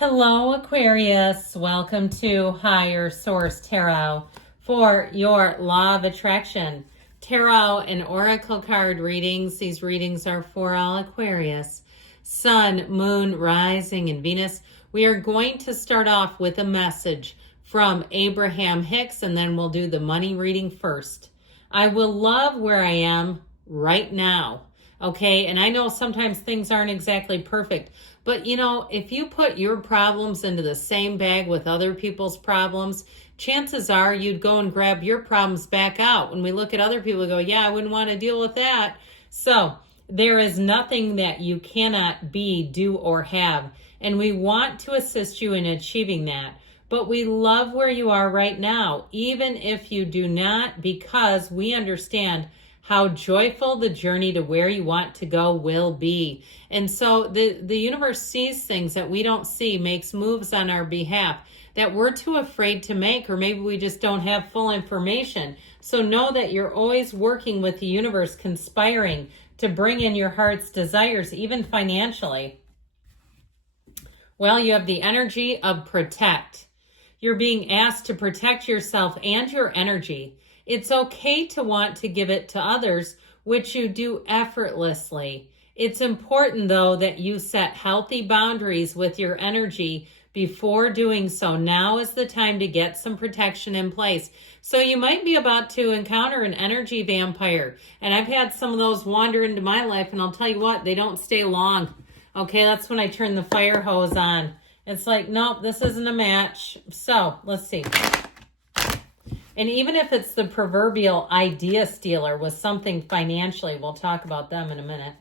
Hello, Aquarius. Welcome to Higher Source Tarot for your Law of Attraction Tarot and Oracle card readings. These readings are for all Aquarius, Sun, Moon, Rising, and Venus. We are going to start off with a message from Abraham Hicks, and then we'll do the money reading first. I will love where I am right now. Okay, and I know sometimes things aren't exactly perfect, but if you put your problems into the same bag with other people's problems, chances are you'd go and grab your problems back out. When we look at other people, we go, yeah, I wouldn't want to deal with that. So there is nothing that you cannot be, do, or have, and we want to assist you in achieving that. But we love where you are right now, even if you do not, because we understand how joyful the journey to where you want to go will be. And so the universe sees things that we don't see, makes moves on our behalf that we're too afraid to make, or maybe we just don't have full information. So know that you're always working with the universe, conspiring to bring in your heart's desires, even financially. Well, you have the energy of protect. You're being asked to protect yourself and your energy. It's okay to want to give it to others, which you do effortlessly. It's important, though, that you set healthy boundaries with your energy before doing so. Now is the time to get some protection in place. So you might be about to encounter an energy vampire. And I've had some of those wander into my life, and I'll tell you what, they don't stay long. Okay, that's when I turn the fire hose on. It's like, nope, this isn't a match. So let's see. And even if it's the proverbial idea stealer with something financially, we'll talk about them in a minute.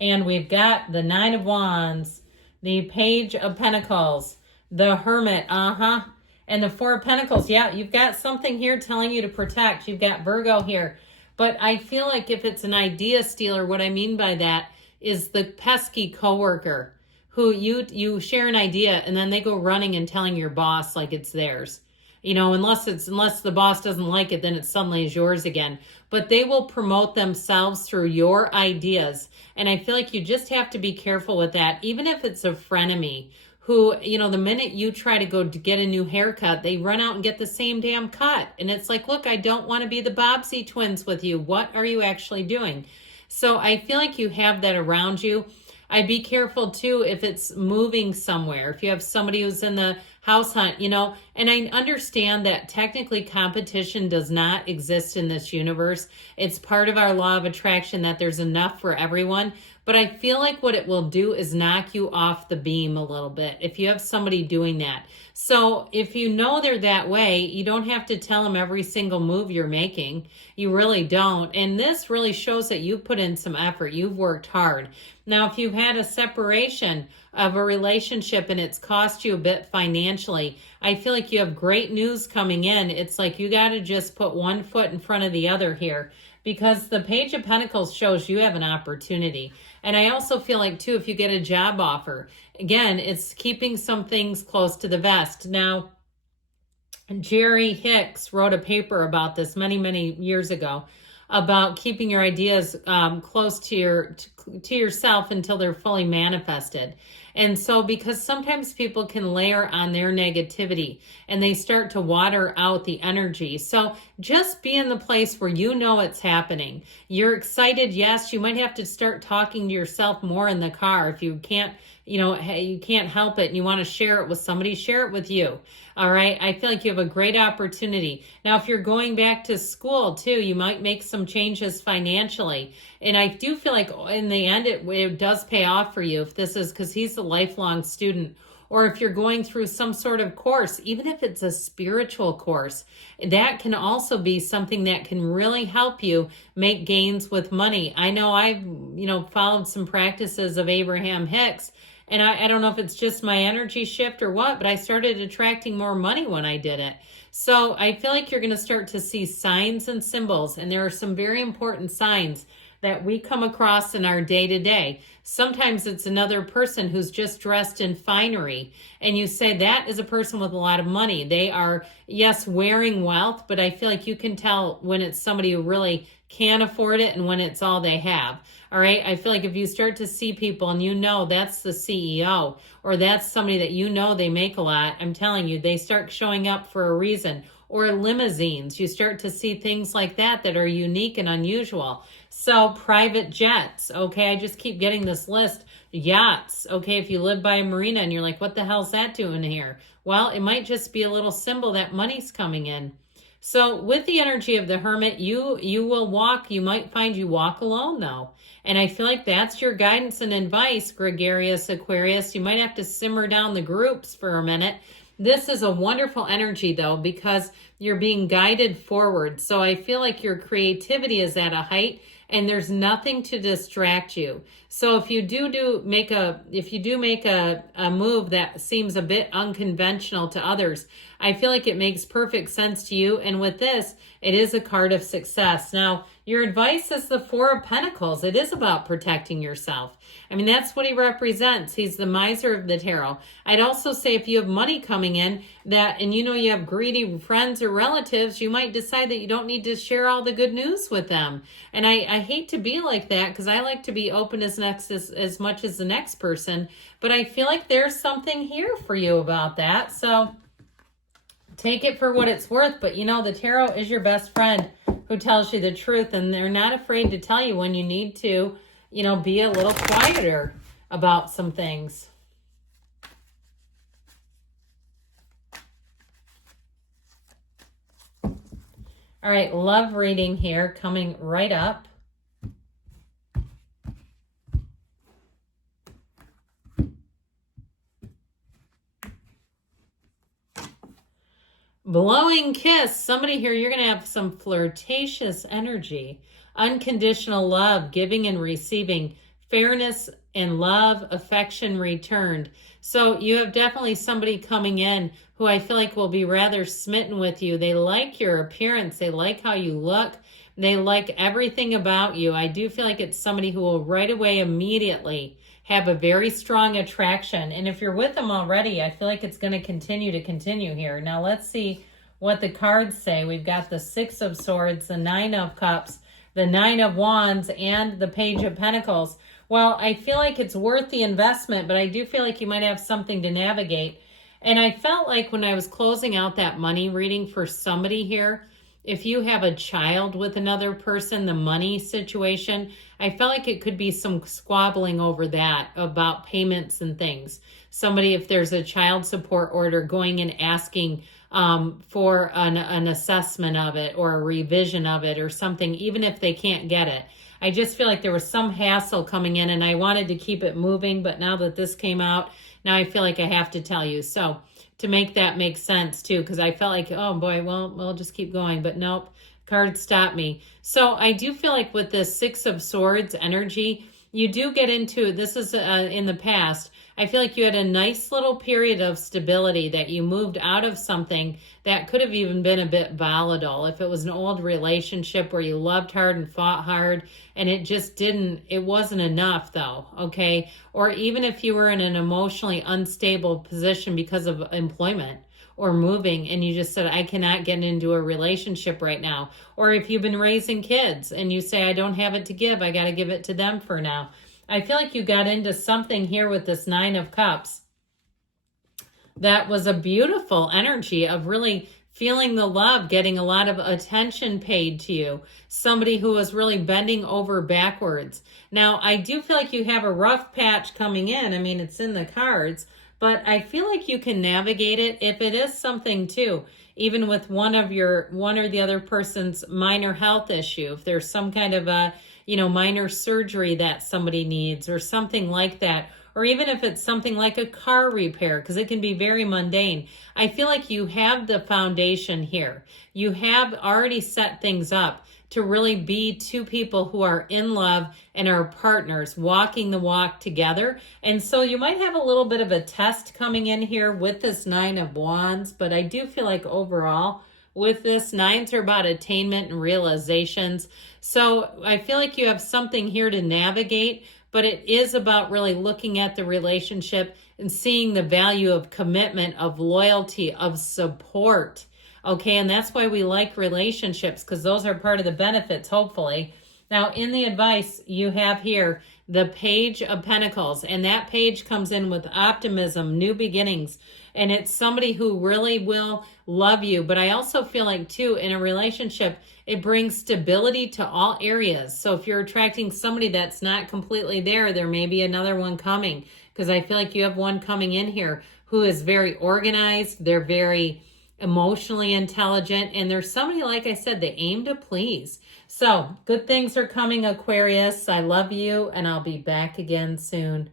And we've got the Nine of Wands, the Page of Pentacles, the Hermit, and the Four of Pentacles. Yeah, you've got something here telling you to protect. You've got Virgo here. But I feel like if it's an idea stealer, what I mean by that is the pesky coworker who you share an idea and then they go running and telling your boss like it's theirs. Unless the boss doesn't like it, then it suddenly is yours again. But they will promote themselves through your ideas. And I feel like you just have to be careful with that, even if it's a frenemy who, the minute you try to go to get a new haircut, they run out and get the same damn cut. And it's like, look, I don't want to be the Bobbsey twins with you. What are you actually doing? So I feel like you have that around you. I'd be careful too if it's moving somewhere. If you have somebody who's in the house hunt, and I understand that technically competition does not exist in this universe. It's part of our law of attraction that there's enough for everyone. But I feel like what it will do is knock you off the beam a little bit if you have somebody doing that. So if you know they're that way, you don't have to tell them every single move you're making. You really don't. And this really shows that you put in some effort. You've worked hard. Now, if you've had a separation of a relationship and it's cost you a bit financially, I feel like you have great news coming in. It's like you got to just put one foot in front of the other here, because the Page of Pentacles shows you have an opportunity. And I also feel like, too, if you get a job offer, again, it's keeping some things close to the vest. Now, Jerry Hicks wrote a paper about this many, many years ago about keeping your ideas close to yourself until they're fully manifested. And so because sometimes people can layer on their negativity and they start to water out the energy. So just be in the place where you know it's happening. You're excited. Yes, you might have to start talking to yourself more in the car. If you can't, you can't help it and you want to share it with somebody, share it with you. All right. I feel like you have a great opportunity. Now, if you're going back to school too, you might make some changes financially. And I do feel like in the end, it does pay off for you if this is because he's a lifelong student. Or if you're going through some sort of course, even if it's a spiritual course, that can also be something that can really help you make gains with money. I know I've, followed some practices of Abraham Hicks, and I don't know if it's just my energy shift or what, but I started attracting more money when I did it. So I feel like you're going to start to see signs and symbols, and there are some very important signs that we come across in our day-to-day. Sometimes it's another person who's just dressed in finery, and you say that is a person with a lot of money. They are, yes, wearing wealth, but I feel like you can tell when it's somebody who really can afford it and when it's all they have. All right. I feel like if you start to see people and you know that's the CEO or that's somebody that you know they make a lot, I'm telling you, they start showing up for a reason. Or limousines, you start to see things like that that are unique and unusual. So private jets, okay, I just keep getting this list. Yachts, okay, if you live by a marina and you're like, what the hell's that doing here? Well, it might just be a little symbol that money's coming in. So with the energy of the Hermit, you will walk, you might find you walk alone though. And I feel like that's your guidance and advice, Gregarious Aquarius. You might have to simmer down the groups for a minute. This is a wonderful energy though, because you're being guided forward. So I feel like your creativity is at a height and there's nothing to distract you. So if you do make a move that seems a bit unconventional to others, I feel like it makes perfect sense to you. And with this, it is a card of success. Now, your advice is the Four of Pentacles. It is about protecting yourself. I mean, that's what he represents. He's the miser of the tarot. I'd also say if you have money coming in and you know you have greedy friends or relatives, you might decide that you don't need to share all the good news with them. And I hate to be like that because I like to be open as much as the next person. But I feel like there's something here for you about that. So take it for what it's worth. But you know, the tarot is your best friend who tells you the truth, and they're not afraid to tell you when you need to, you know, be a little quieter about some things. All right, love reading here coming right up. Blowing kiss. Somebody here, you're going to have some flirtatious energy, unconditional love, giving and receiving, fairness and love, affection returned. So you have definitely somebody coming in who I feel like will be rather smitten with you. They like your appearance. They like how you look. They like everything about you. I do feel like it's somebody who will right away, immediately have a very strong attraction. And if you're with them already, I feel like it's going to continue here. Now let's see what the cards say. We've got the Six of Swords, the Nine of Cups, the Nine of Wands, and the Page of Pentacles. Well, I feel like it's worth the investment, but I do feel like you might have something to navigate. And I felt like when I was closing out that money reading for somebody here, if you have a child with another person, the money situation, I felt like it could be some squabbling over that about payments and things. Somebody, if there's a child support order, going and asking for an assessment of it or a revision of it or something, even if they can't get it. I just feel like there was some hassle coming in and I wanted to keep it moving, but now that this came out, now I feel like I have to tell you. So to make that make sense too, because I felt like, oh boy, well, we'll just keep going, but nope, cards stop me. So I do feel like with this Six of Swords energy, you do get into, this is in the past, I feel like you had a nice little period of stability that you moved out of something that could have even been a bit volatile. If it was an old relationship where you loved hard and fought hard and it wasn't enough though, okay? Or even if you were in an emotionally unstable position because of employment or moving and you just said, I cannot get into a relationship right now. Or if you've been raising kids and you say, I don't have it to give, I got to give it to them for now. I feel like you got into something here with this Nine of Cups that was a beautiful energy of really feeling the love, getting a lot of attention paid to you. Somebody who was really bending over backwards. Now, I do feel like you have a rough patch coming in. I mean, it's in the cards, but I feel like you can navigate it if it is something too. Even with one or the other person's minor health issue, if there's some kind of a minor surgery that somebody needs or something like that, or even if it's something like a car repair, because it can be very mundane. I feel like you have the foundation here. You have already set things up to really be two people who are in love and are partners, walking the walk together. And so you might have a little bit of a test coming in here with this Nine of Wands, but I do feel like overall, with this. Nines are about attainment and realizations. So I feel like you have something here to navigate, but it is about really looking at the relationship and seeing the value of commitment, of loyalty, of support. Okay, and that's why we like relationships, because those are part of the benefits, hopefully. Now, in the advice, you have here the Page of Pentacles, and that page comes in with optimism, new beginnings, and it's somebody who really will love you. But I also feel like, too, in a relationship, it brings stability to all areas. So if you're attracting somebody that's not completely there, there may be another one coming, because I feel like you have one coming in here who is very organized. They're very emotionally intelligent, and there's somebody, like I said, they aim to please. So good things are coming, Aquarius. I love you, and I'll be back again soon.